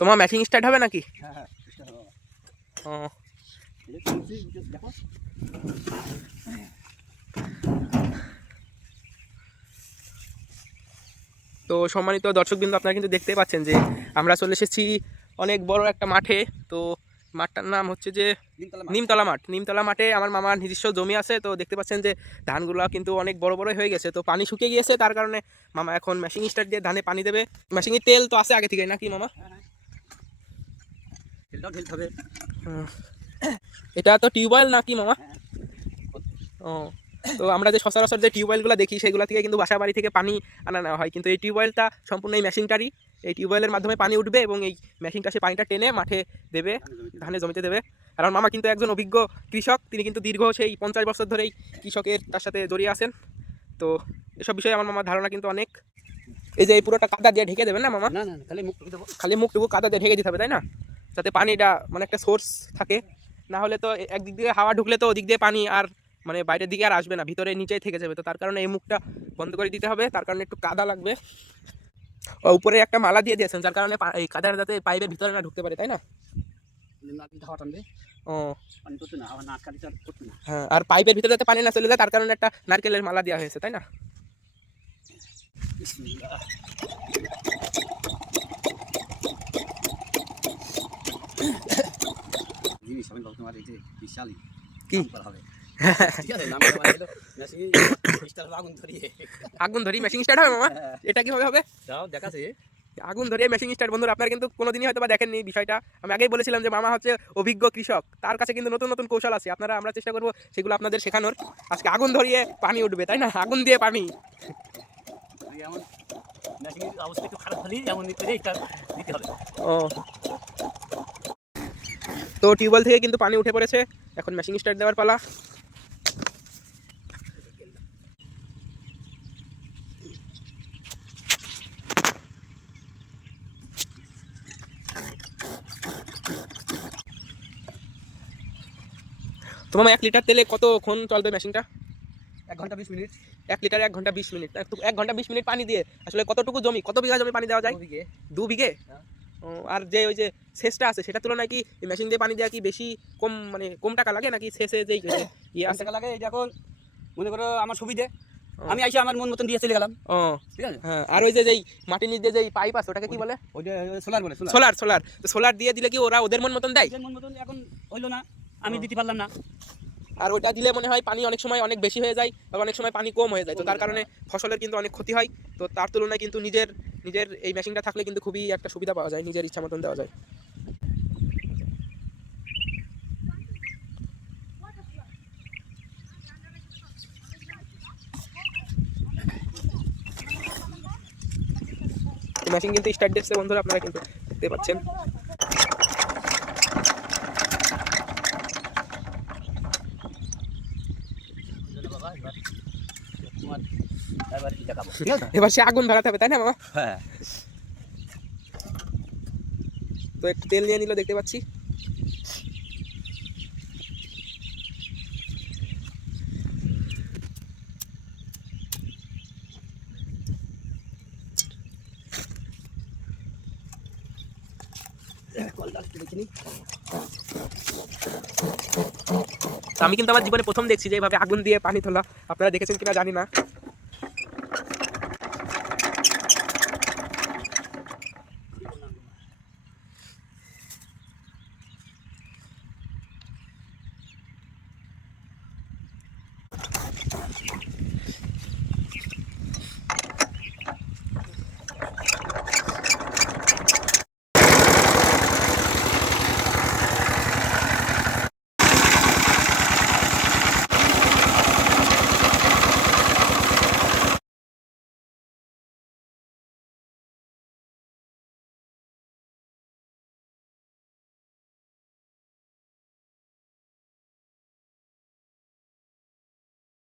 তোমার matching start হবে নাকি? তো সম্মানিত দর্শকবৃন্দ, আপনারা কিন্তু দেখতে পাচ্ছেন যে আমরা চলে এসেছি অনেক বড় একটা মাঠে। তো মাঠটার নাম হচ্ছে যে নিমতলা মাঠ। নিমতলা মাঠে আমার মামার নিজস্ব জমি আছে। তো দেখতে পাচ্ছেন যে ধানগুলো কিন্তু অনেক বড় বড় হয়ে গেছে, তো পানি শুকিয়ে গিয়েছে, তার কারণে মামা এখন মেশিন স্টার্ট দিয়ে ধানে পানি দেবে। মেশিনের তেল তো আছে আগে থেকে নাকি মামা? এটা তো টিউবওয়েল নাকি মামা? ও, তো আমরা যে সচরাচর যে টিউবওয়েলগুলো দেখি সেগুলো থেকে কিন্তু বাসা বাড়ি থেকে পানি আনা নেওয়া হয়, কিন্তু এই টিউবওয়েলটা সম্পূর্ণ এই মেশিনটারই। এই টিউবওয়েলের মাধ্যমে পানি উঠবে এবং এই মেশিনটা সে পানিটা টেনে মাঠে দেবে, ধানের জমিতে দেবে। কারণ মামা কিন্তু একজন অভিজ্ঞ কৃষক, তিনি কিন্তু দীর্ঘ সেই 50 বছর ধরেই কৃষকের তার সাথে জড়িয়ে আছেন। তো এসব বিষয়ে আমার মামার ধারণা কিন্তু অনেক। এই যে এই পুরোটা কাদা দিয়ে ঢেকে দেবেন না মামা? না, খালি মুখটুকু কাদা দিয়ে ঢেকে দিতে হবে, তাই না? যাতে পানিটা মানে একটা সোর্স থাকে, না হলে তো একদিক দিয়ে হাওয়া ঢুকলে তো ওদিক দিয়ে পানি আর মানে বাইরের দিকে আর আসবে না, ভিতরে নিচেই থেকে যাবে। তো তার কারণে এই মুখটা বন্ধ করে দিতে হবে, তার কারণে একটু কাদা লাগবে। উপরে একটা মালা দিয়ে দিয়েছেন, যার কারণে এই কাদাটা যাতে পাইপের ভিতরে না ঢুকতে পারে, তাই না? ও হ্যাঁ, আর পাইপের ভিতরে যাতে পানি না চলে যায় তার কারণে একটা নারকেলের মালা দেওয়া হয়েছে, তাই না? আগুন ধরি মেশিন স্টার্ট হবে মামা? এটা কিভাবে হবে দেখাচ্ছে? আগুন ধরিয়ে মেশিন স্টার্ট। বন্ধুরা, আপনারা কিন্তু কোনোদিনই হয়তো বা দেখেননি বিষয়টা। আমি আগেই বলেছিলাম যে মামা হচ্ছে অভিজ্ঞ কৃষক, তার কাছে কিন্তু নতুন নতুন কৌশল আছে। আমরা চেষ্টা করবো সেগুলো আপনাদের শেখানোর। আজকে আগুন ধরিয়ে পানি উঠবে, তাই না? আগুন দিয়ে পানি। ও, তো টিউবওয়েল থেকে কিন্তু পানি উঠে পড়েছে, এখন মেশিন স্টার্ট দেওয়ার পালা। তোমার 1 লিটার তেলে কতক্ষণ চলবে মেশিনটা? 1 ঘন্টা 20 মিনিট। 1 লিটারে 1 ঘন্টা 20 মিনিট। 1 ঘন্টা 20 মিনিট পানি দিয়ে আসলে কতটুকু জমি, কত বিঘা জমি পানি দেওয়া যায়? 2 বিঘে। ও, আর যে ওই যে সেচটা আছে সেটা তুলনায় কি মেশিন দিয়ে পানি দেওয়া কি বেশি কম, মানে কম টাকা লাগে নাকি সেচে যেই ইয়ে আছে? টাকা লাগে। এখন মনে করো আমার সুবিধে, আমি আইসা আমার মন মতন দিয়ে চলে গেলাম। ও ঠিক আছে। হ্যাঁ, আর ওই যে যেই মাটির নিচে যেই পাইপ আছে ওটাকে কি বলে? ওইটা সোলার বলে। সোলার। তো সোলার দিয়ে দিলে কি ওরা ওদের মন মতন দেয়? মন মতন এখন হইলো না, আমি দিতে পারলাম না। আর ওটা দিলে মনে হয় পানি অনেক সময় অনেক বেশি হয়ে যায়, আর অনেক সময় পানি কম হয়ে যায়। তো তার কারণে ফসলের কিন্তু অনেক ক্ষতি হয়। তো তার তুলনায় কিন্তু নিজের এই মেশিনটা থাকলে কিন্তু খুবই একটা সুবিধা পাওয়া যায়, নিজের ইচ্ছা মতন দেওয়া যায়। মেশিন কিন্তু স্টার্ট দিচ্ছে বন্ধুরা, আপনারা কিন্তু দেখতে পাচ্ছেন। এবার সে আগুন ধরাতে হবে, তাই না মামা? হ্যাঁ। তো একটু তেল নিয়ে নিল দেখতে পাচ্ছি। আমি কিন্তু আমার জীবনে প্রথম দেখছি যে এইভাবে আগুন দিয়ে পানি তোলা। আপনারা দেখেছেন কিনা জানি না।